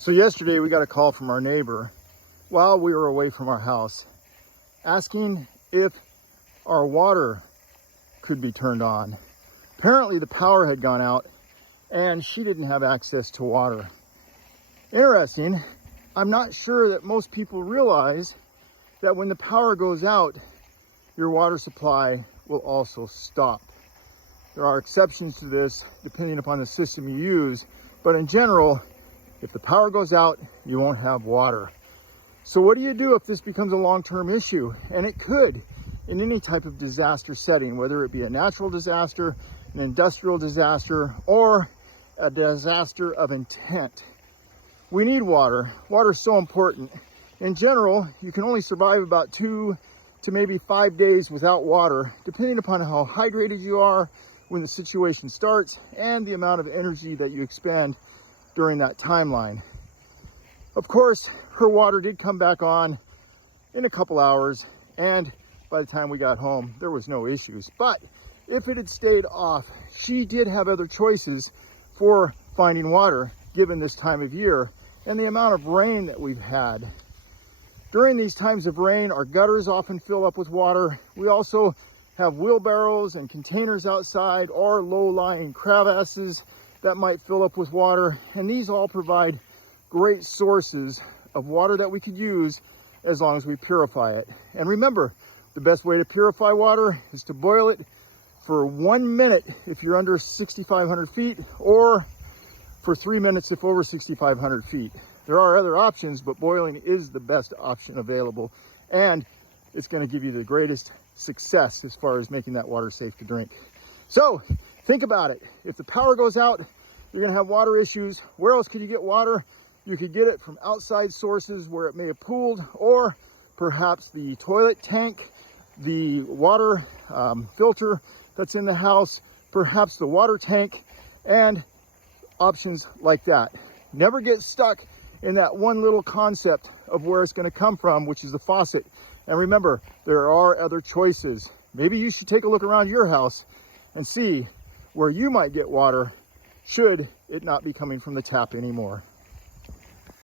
So yesterday we got a call from our neighbor while we were away from our house asking if our water could be turned on. Apparently the power had gone out and she didn't have access to water. Interesting. I'm not sure that most people realize that when the power goes out, your water supply will also stop. There are exceptions to this depending upon the system you use, but in general, if the power goes out, you won't have water. So what do you do if this becomes a long-term issue? And it could in any type of disaster setting, whether it be a natural disaster, an industrial disaster, or a disaster of intent. We need water. Water is so important. In general, you can only survive about 2 to maybe 5 days without water, depending upon how hydrated you are when the situation starts and the amount of energy that you expend during that timeline. Of course, her water did come back on in a couple hours, and by the time we got home, there was no issues. But if it had stayed off, she did have other choices for finding water, given this time of year and the amount of rain that we've had. During these times of rain, our gutters often fill up with water. We also have wheelbarrows and containers outside, or low-lying crevasses that might fill up with water, and these all provide great sources of water that we could use as long as we purify it. And remember, the best way to purify water is to boil it for 1 minute if you're under 6,500 feet, or for 3 minutes if over 6,500 feet. There are other options, but boiling is the best option available, and it's going to give you the greatest success as far as making that water safe to drink. So think about it. If the power goes out, you're going to have water issues. Where else could you get water? You could get it from outside sources where it may have pooled, or perhaps the toilet tank, the water filter that's in the house, perhaps the water tank, and options like that. Never get stuck in that one little concept of where it's going to come from, which is the faucet. And remember, there are other choices. Maybe you should take a look around your house and see where you might get water should it not be coming from the tap anymore.